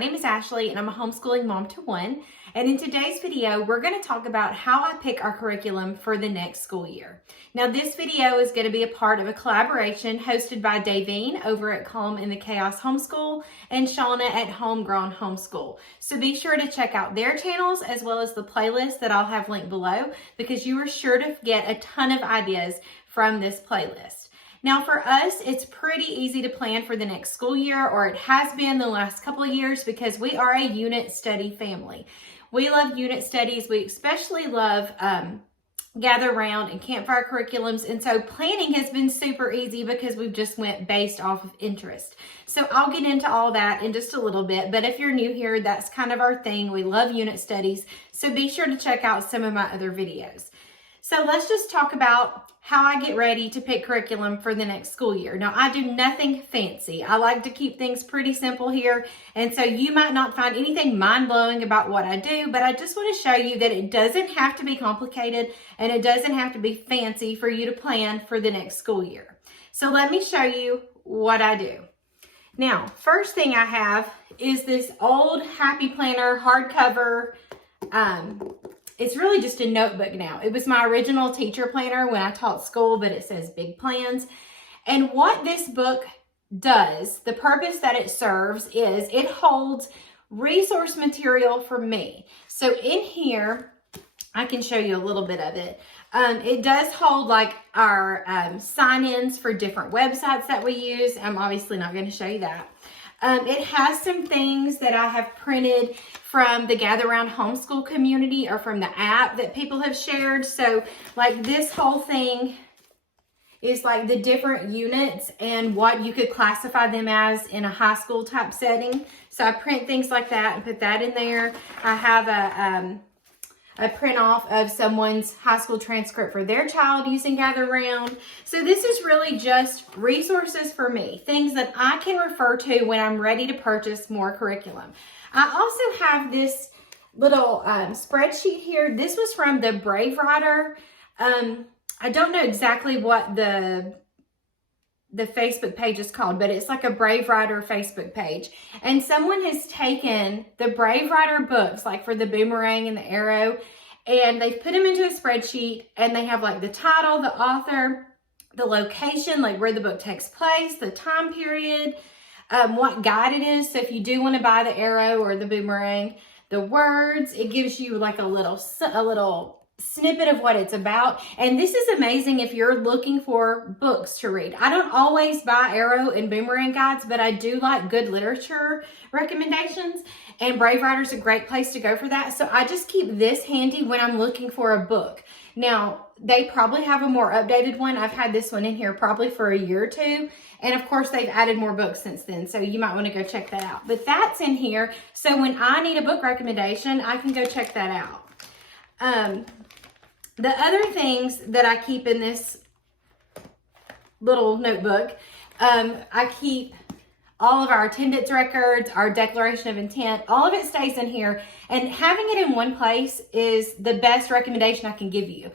name is Ashley and I'm a homeschooling mom to one. And in today's video, we're going to talk about how I pick our curriculum for the next school year. Now, this video is going to be a part of a collaboration hosted by Davine over at Calm in the Chaos Homeschool and Shauna at Homegrown Homeschool. So be sure to check out their channels as well as the playlist that I'll have linked below, because you are sure to get a ton of ideas from this playlist. Now for us, it's pretty easy to plan for the next school year, or it has been the last couple of years, because we are a unit study family. We love unit studies. We especially love gather round and campfire curriculums. And so planning has been super easy because we've just went based off of interest. So I'll get into all that in just a little bit. But if you're new here, that's kind of our thing. We love unit studies. So be sure to check out some of my other videos. So let's just talk about how I get ready to pick curriculum for the next school year. Now, I do nothing fancy. I like to keep things pretty simple here. And so you might not find anything mind-blowing about what I do, but I just want to show you that it doesn't have to be complicated and it doesn't have to be fancy for you to plan for the next school year. So let me show you what I do. Now, first thing I have is this old Happy Planner hardcover. It's really just a notebook now. It was my original teacher planner when I taught school, but it says Big Plans. And what this book does, the purpose that it serves, is it holds resource material for me. So in here, I can show you a little bit of it. It does hold like our sign-ins for different websites that we use. I'm obviously not going to show you that. It has some things that I have printed from the Gather Round Homeschool community or from the app that people have shared. So like this whole thing is like the different units and what you could classify them as in a high school type setting. So I print things like that and put that in there. I have a print off of someone's high school transcript for their child using Gather Round. So this is really just resources for me, things that I can refer to when I'm ready to purchase more curriculum. I also have this little spreadsheet here. This was from the Brave Writer. I don't know exactly what the Facebook page is called, but it's like a Brave Writer Facebook page. And someone has taken the Brave Writer books, like for the Boomerang and the Arrow, and they've put them into a spreadsheet, and they have like the title, the author, the location, like where the book takes place, the time period, what guide it is. So if you do want to buy the Arrow or the Boomerang, the words, it gives you like a little snippet of what it's about. And this is amazing if you're looking for books to read. I don't always buy Arrow and Boomerang guides, but I do like good literature recommendations, and Brave Writer's a great place to go for that. So I just keep this handy when I'm looking for a book. Now, they probably have a more updated one. I've had this one in here probably for a year or two. And of course, they've added more books since then. So you might want to go check that out. But that's in here. So when I need a book recommendation, I can go check that out. The other things that I keep in this little notebook, I keep all of our attendance records, our declaration of intent, all of it stays in here. And having it in one place is the best recommendation I can give you.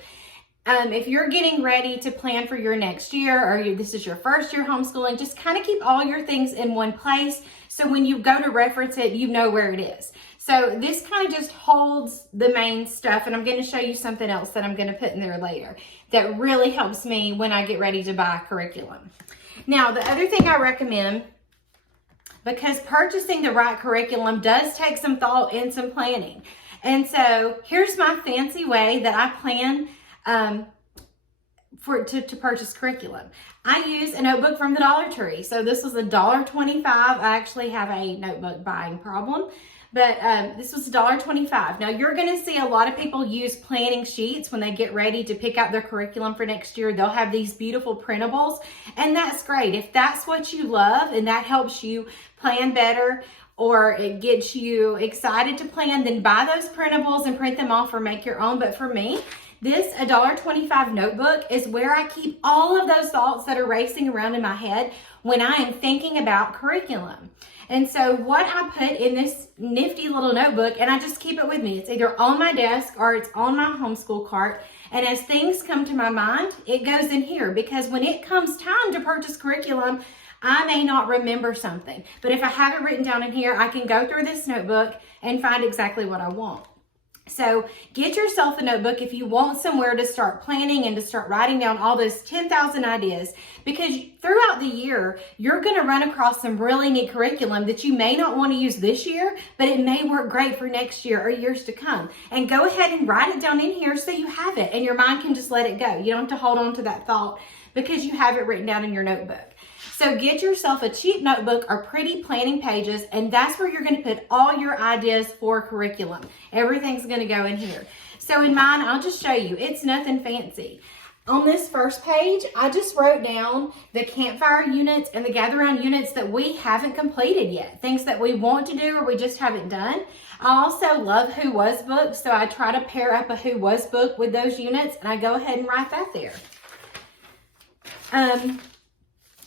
If you're getting ready to plan for your next year, or this is your first year homeschooling, just kind of keep all your things in one place. So when you go to reference it, you know where it is. So this kind of just holds the main stuff. And I'm going to show you something else that I'm going to put in there later that really helps me when I get ready to buy curriculum. Now, the other thing I recommend, because purchasing the right curriculum does take some thought and some planning. And so here's my fancy way that I plan to purchase curriculum. I use a notebook from the Dollar Tree. So this was $1.25. I actually have a notebook buying problem, but this was $1.25. Now you're going to see a lot of people use planning sheets when they get ready to pick out their curriculum for next year. They'll have these beautiful printables, and that's great. If that's what you love and that helps you plan better, or it gets you excited to plan, then buy those printables and print them off or make your own. But for me, this $1.25 notebook is where I keep all of those thoughts that are racing around in my head when I am thinking about curriculum. And so what I put in this nifty little notebook, and I just keep it with me, it's either on my desk or it's on my homeschool cart. And as things come to my mind, it goes in here, because when it comes time to purchase curriculum, I may not remember something, but if I have it written down in here, I can go through this notebook and find exactly what I want. So get yourself a notebook if you want somewhere to start planning and to start writing down all those 10,000 ideas, because throughout the year, you're going to run across some really neat curriculum that you may not want to use this year, but it may work great for next year or years to come. And go ahead and write it down in here so you have it and your mind can just let it go. You don't have to hold on to that thought because you have it written down in your notebook. So get yourself a cheap notebook or pretty planning pages, and that's where you're going to put all your ideas for curriculum. Everything's going to go in here. So in mine, I'll just show you. It's nothing fancy. On this first page, I just wrote down the campfire units and the gather around units that we haven't completed yet. Things that we want to do or we just haven't done. I also love Who Was books, so I try to pair up a Who Was book with those units, and I go ahead and write that there.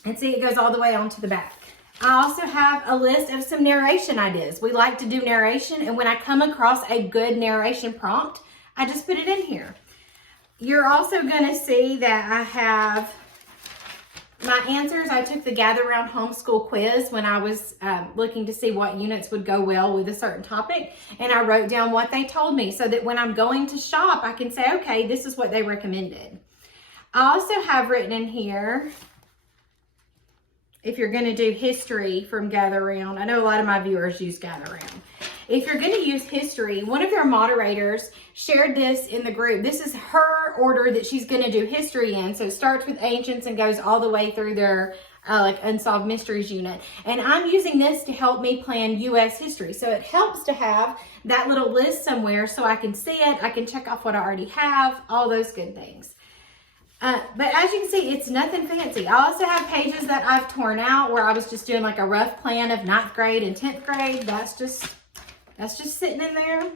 And see, it goes all the way onto the back. I also have a list of some narration ideas. We like to do narration, and when I come across a good narration prompt, I just put it in here. You're also going to see that I have my answers. I took the Gather Around Homeschool quiz when I was looking to see what units would go well with a certain topic, and I wrote down what they told me so that when I'm going to shop, I can say, okay, this is what they recommended. I also have written in here, if you're going to do history from Gather Around, I know a lot of my viewers use Gather Around. If you're going to use history, one of their moderators shared this in the group. This is her order that she's going to do history in. So it starts with ancients and goes all the way through their like Unsolved Mysteries unit. And I'm using this to help me plan U.S. history. So it helps to have that little list somewhere so I can see it. I can check off what I already have, all those good things. But as you can see, it's nothing fancy. I also have pages that I've torn out where I was just doing like a rough plan of 9th grade and 10th grade. That's just sitting in there.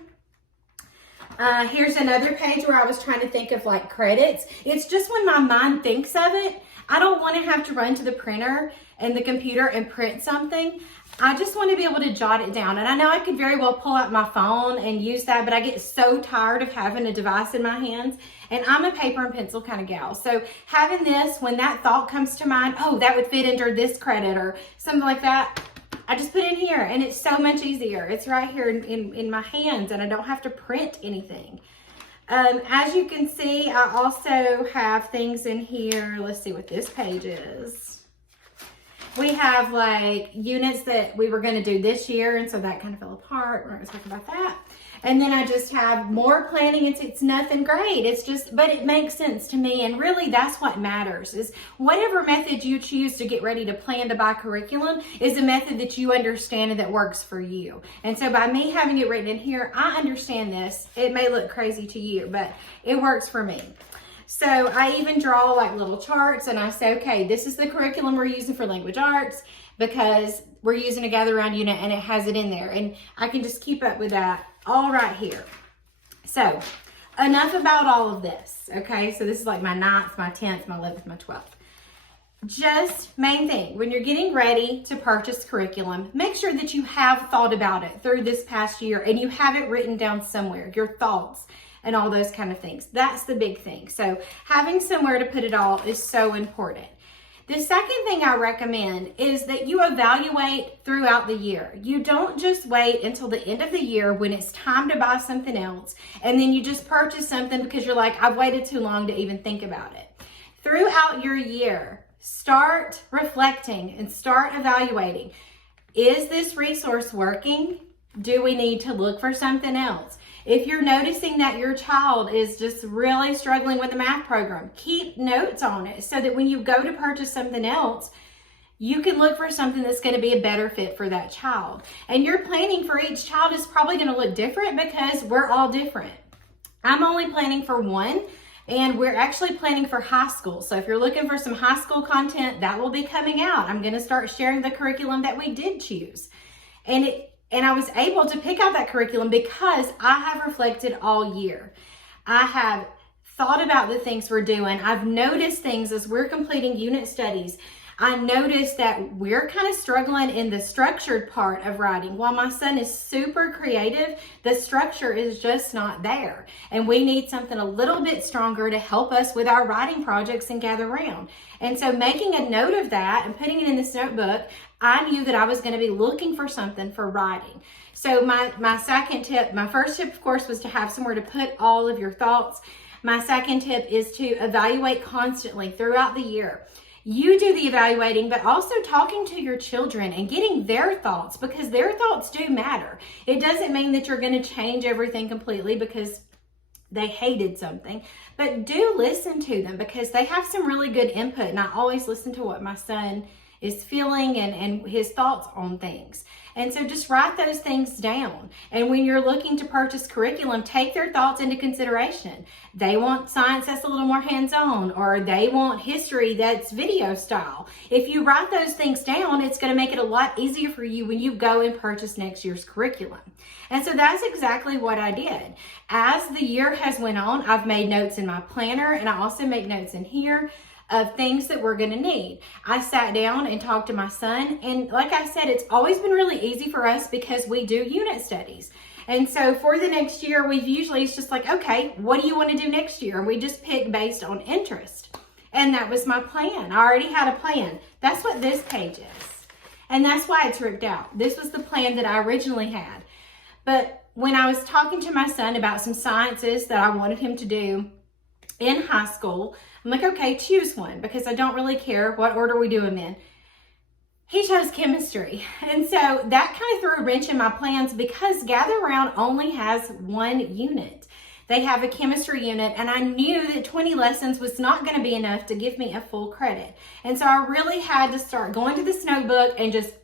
Here's another page where I was trying to think of like credits. It's just when my mind thinks of it, I don't want to have to run to the printer and the computer and print something. I just want to be able to jot it down. And I know I could very well pull out my phone and use that, but I get so tired of having a device in my hands. And I'm a paper and pencil kind of gal. So having this, when that thought comes to mind, oh, that would fit under this credit or something like that, I just put it in here and it's so much easier. It's right here in my hands and I don't have to print anything. As you can see, I also have things in here. Let's see what this page is. We have like units that we were going to do this year, and so that kind of fell apart. We're going to talk about that. And then I just have more planning. It's nothing great. It's just, but it makes sense to me. And really that's what matters, is whatever method you choose to get ready to plan to buy curriculum is a method that you understand and that works for you. And so by me having it written in here, I understand this. It may look crazy to you, but it works for me. So I even draw like little charts and I say, okay, this is the curriculum we're using for language arts because we're using a gather around unit and it has it in there. And I can just keep up with that all right here. So enough about all of this. Okay, so this is like my 9th, my 10th, my 11th, my 12th. Just main thing, when you're getting ready to purchase curriculum, make sure that you have thought about it through this past year and you have it written down somewhere, your thoughts and all those kind of things. That's the big thing. So having somewhere to put it all is so important. The second thing I recommend is that you evaluate throughout the year. You don't just wait until the end of the year when it's time to buy something else and then you just purchase something because you're like, I've waited too long to even think about it. Throughout your year, start reflecting and start evaluating. Is this resource working? Do we need to look for something else? If you're noticing that your child is just really struggling with the math program, keep notes on it so that when you go to purchase something else, you can look for something that's going to be a better fit for that child. And your planning for each child is probably going to look different because we're all different. I'm only planning for one, and we're actually planning for high school. So if you're looking for some high school content, that will be coming out. I'm going to start sharing the curriculum that we did choose. And I was able to pick out that curriculum because I have reflected all year. I have thought about the things we're doing. I've noticed things as we're completing unit studies. I noticed that we're kind of struggling in the structured part of writing. While my son is super creative, the structure is just not there. And we need something a little bit stronger to help us with our writing projects and gather around. And so making a note of that and putting it in this notebook, I knew that I was going to be looking for something for writing. So my second tip, my first tip, of course, was to have somewhere to put all of your thoughts. My second tip is to evaluate constantly throughout the year. You do the evaluating, but also talking to your children and getting their thoughts, because their thoughts do matter. It doesn't mean that you're going to change everything completely because they hated something, but do listen to them because they have some really good input. And I always listen to what my son is feeling and his thoughts on things. And so just write those things down. And when you're looking to purchase curriculum, take their thoughts into consideration. They want science that's a little more hands-on, or they want history that's video style. If you write those things down, it's going to make it a lot easier for you when you go and purchase next year's curriculum. And so that's exactly what I did. As the year has went on, I've made notes in my planner, and I also make notes in here of things that we're going to need. I sat down and talked to my son, and like I said, it's always been really easy for us because we do unit studies. And so for the next year, it's just like, okay, what do you want to do next year? And we just pick based on interest. And that was my plan. I already had a plan. That's what this page is. And that's why it's ripped out. This was the plan that I originally had. But when I was talking to my son about some sciences that I wanted him to do in high school, I'm like, okay, choose one, because I don't really care what order we do them in. He chose chemistry. And so that kind of threw a wrench in my plans because Gather Around only has one unit. They have a chemistry unit, and I knew that 20 lessons was not going to be enough to give me a full credit. And so I really had to start going to this notebook and just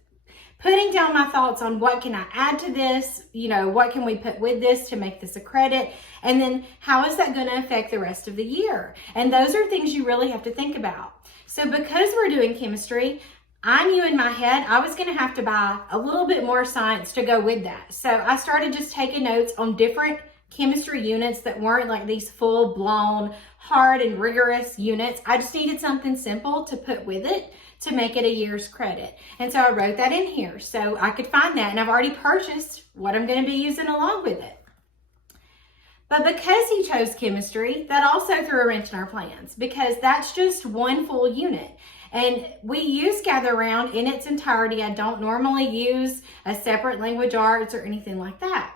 putting down my thoughts on what can I add to this, what can we put with this to make this a credit, and then how is that going to affect the rest of the year? And those are things you really have to think about. So because we're doing chemistry, I knew in my head I was going to have to buy a little bit more science to go with that. So I started just taking notes on different chemistry units that weren't like these full-blown, hard and rigorous units. I just needed something simple to put with it to make it a year's credit. And so I wrote that in here so I could find that. And I've already purchased what I'm going to be using along with it. But because he chose chemistry, that also threw a wrench in our plans because that's just one full unit. And we use Gather Around in its entirety. I don't normally use a separate language arts or anything like that.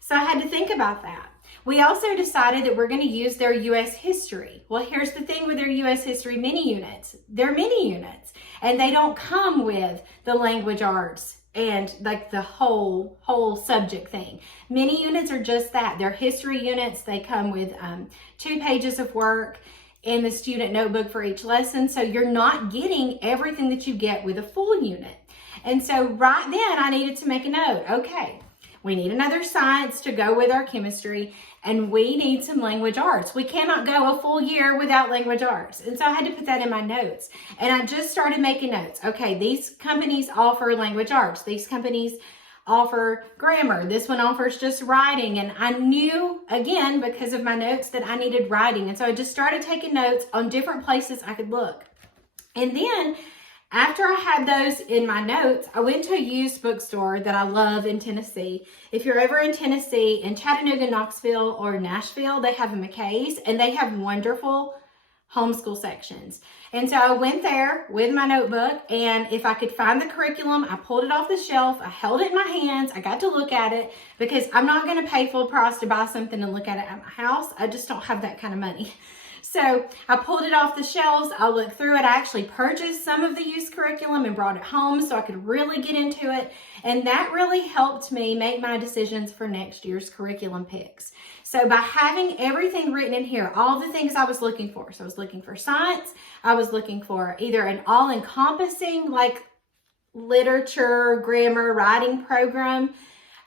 So I had to think about that. We also decided that we're going to use their U.S. history. Well, here's the thing with their U.S. history mini units. They're mini units, and they don't come with the language arts and like the whole subject thing. Mini units are just that. They're history units. They come with 2 pages of work in the student notebook for each lesson. So you're not getting everything that you get with a full unit. And so right then I needed to make a note. Okay, we need another science to go with our chemistry, and we need some language arts. We cannot go a full year without language arts. And so I had to put that in my notes. And I just started making notes. Okay, these companies offer language arts. These companies offer grammar. This one offers just writing. And I knew, again, because of my notes, that I needed writing. And so I just started taking notes on different places I could look. And then after I had those in my notes, I went to a used bookstore that I love in Tennessee. If you're ever in Tennessee, in Chattanooga, Knoxville, or Nashville, they have a McKay's, and they have wonderful homeschool sections. And so I went there with my notebook, and if I could find the curriculum, I pulled it off the shelf, I held it in my hands, I got to look at it, because I'm not going to pay full price to buy something and look at it at my house. I just don't have that kind of money. So I pulled it off the shelves, I looked through it, I actually purchased some of the used curriculum and brought it home so I could really get into it. And that really helped me make my decisions for next year's curriculum picks. So by having everything written in here, all the things I was looking for. So I was looking for science, I was looking for either an all-encompassing like literature, grammar, writing program.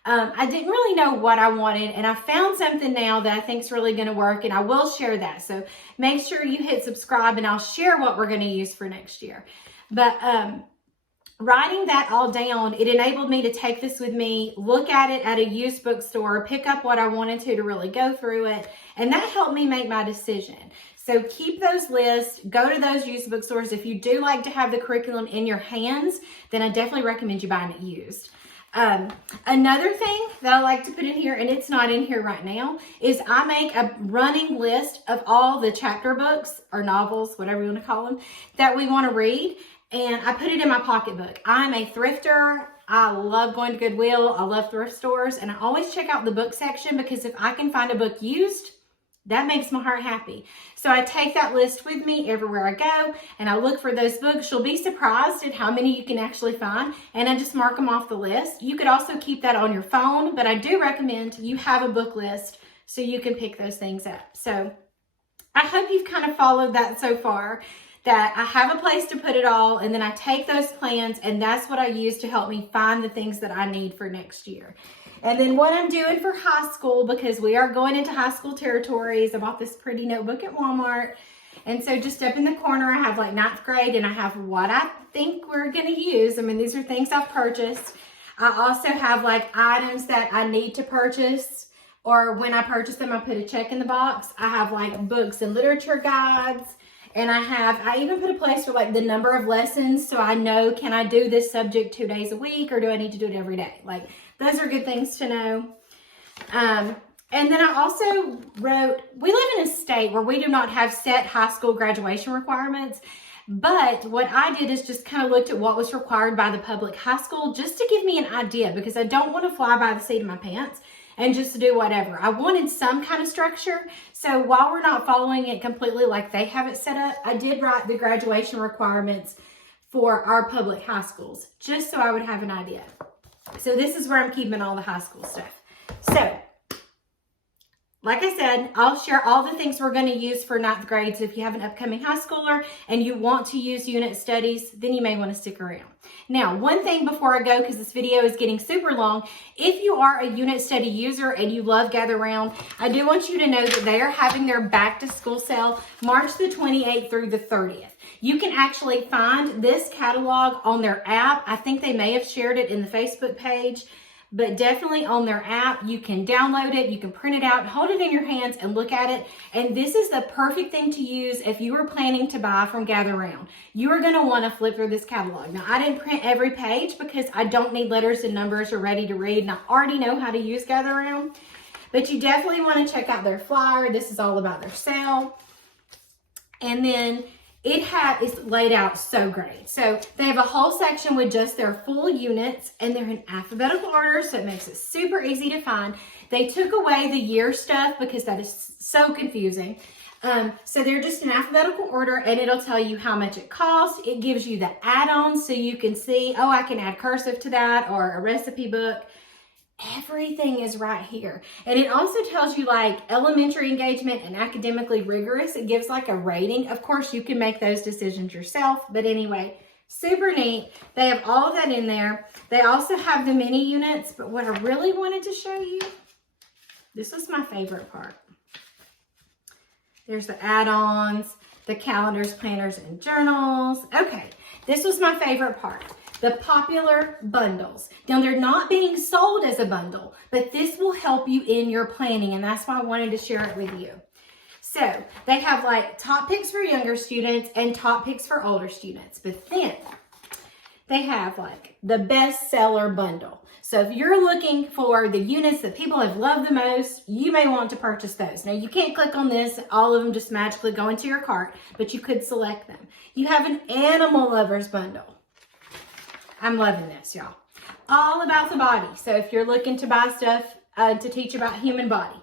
I didn't really know what I wanted, and I found something now that I think is really going to work, and I will share that. So make sure you hit subscribe, and I'll share what we're going to use for next year. But writing that all down, it enabled me to take this with me, look at it at a used bookstore, pick up what I wanted to really go through it, and that helped me make my decision. So keep those lists, go to those used bookstores. If you do like to have the curriculum in your hands, then I definitely recommend you buying it used. Another thing that I like to put in here, and it's not in here right now, is I make a running list of all the chapter books or novels, whatever you want to call them, that we want to read. And I put it in my pocketbook. I'm a thrifter. I love going to Goodwill. I love thrift stores. And I always check out the book section because if I can find a book used, that makes my heart happy. So I take that list with me everywhere I go and I look for those books. You'll be surprised at how many you can actually find. And I just mark them off the list. You could also keep that on your phone, but I do recommend you have a book list so you can pick those things up. So I hope you've kind of followed that so far, that I have a place to put it all, and then I take those plans, and that's what I use to help me find the things that I need for next year. And then what I'm doing for high school, because we are going into high school territories, I bought this pretty notebook at Walmart. And so just up in the corner, I have like 9th grade, and I have what I think we're going to use. I mean, these are things I've purchased. I also have like items that I need to purchase, or when I purchase them, I put a check in the box. I have like books and literature guides. And I even put a place for like the number of lessons, so I know, can I do this subject 2 days a week, or do I need to do it every day? Like, those are good things to know. And then I also wrote, we live in a state where we do not have set high school graduation requirements, but what I did is just kind of looked at what was required by the public high school just to give me an idea, because I don't want to fly by the seat of my pants and just do whatever. I wanted some kind of structure. So while we're not following it completely like they have it set up, I did write the graduation requirements for our public high schools, just so I would have an idea. So this is where I'm keeping all the high school stuff. So, like I said, I'll share all the things we're going to use for 9th grade. So if you have an upcoming high schooler and you want to use unit studies, then you may want to stick around. Now, one thing before I go, because this video is getting super long, if you are a unit study user and you love Gather Round, I do want you to know that they are having their back to school sale March the 28th through the 30th. You can actually find this catalog on their app. I think they may have shared it in the Facebook page, but definitely on their app. You can download it, you can print it out, hold it in your hands and look at it. And this is the perfect thing to use if you are planning to buy from Gather Round. You are going to want to flip through this catalog. Now, I didn't print every page because I don't need letters and numbers or ready to read, and I already know how to use Gather Round. But you definitely want to check out their flyer. This is all about their sale. And then it's laid out so great. So they have a whole section with just their full units, and they're in alphabetical order, so it makes it super easy to find. They took away the year stuff because that is so confusing. So they're just in alphabetical order, and it'll tell you how much it costs. It gives you the add-ons so you can see, oh, I can add cursive to that, or a recipe book. Everything is right here. And it also tells you like elementary engagement and academically rigorous. It gives like a rating. Of course, you can make those decisions yourself. But anyway, super neat. They have all of that in there. They also have the mini units. But what I really wanted to show you, this was my favorite part. There's the add-ons, the calendars, planners, and journals. Okay, this was my favorite part. The popular bundles. Now, they're not being sold as a bundle, but this will help you in your planning, and that's why I wanted to share it with you. So, they have like top picks for younger students and top picks for older students, but then they have like the bestseller bundle. So, if you're looking for the units that people have loved the most, you may want to purchase those. Now, you can't click on this. All of them just magically go into your cart, but you could select them. You have an animal lovers bundle. I'm loving this, y'all. All about the body. So if you're looking to buy stuff to teach about human body,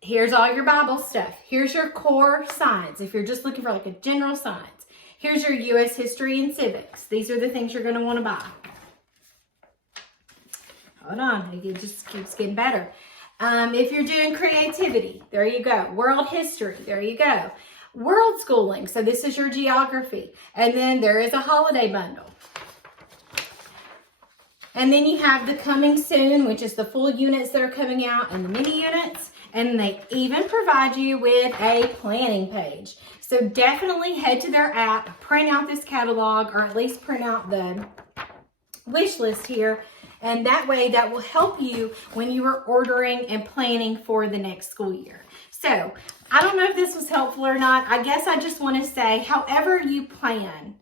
here's all your Bible stuff. Here's your core science. If you're just looking for like a general science, here's your U.S. history and civics. These are the things you're going to want to buy. Hold on, it just keeps getting better. If you're doing creativity, there you go. World history, there you go. World schooling, so this is your geography. And then there is a holiday bundle. And then you have the coming soon, which is the full units that are coming out, and the mini units. And they even provide you with a planning page. So definitely head to their app, print out this catalog, or at least print out the wish list here. And that way that will help you when you are ordering and planning for the next school year. So I don't know if this was helpful or not. I guess I just want to say, however you plan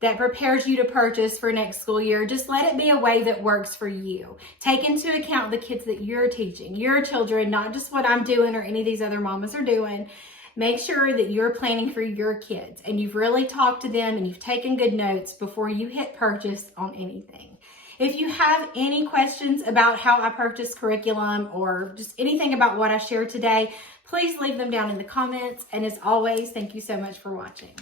that prepares you to purchase for next school year, just let it be a way that works for you. Take into account the kids that you're teaching, your children, not just what I'm doing or any of these other mamas are doing. Make sure that you're planning for your kids and you've really talked to them and you've taken good notes before you hit purchase on anything. If you have any questions about how I purchase curriculum or just anything about what I shared today, please leave them down in the comments. And as always, thank you so much for watching.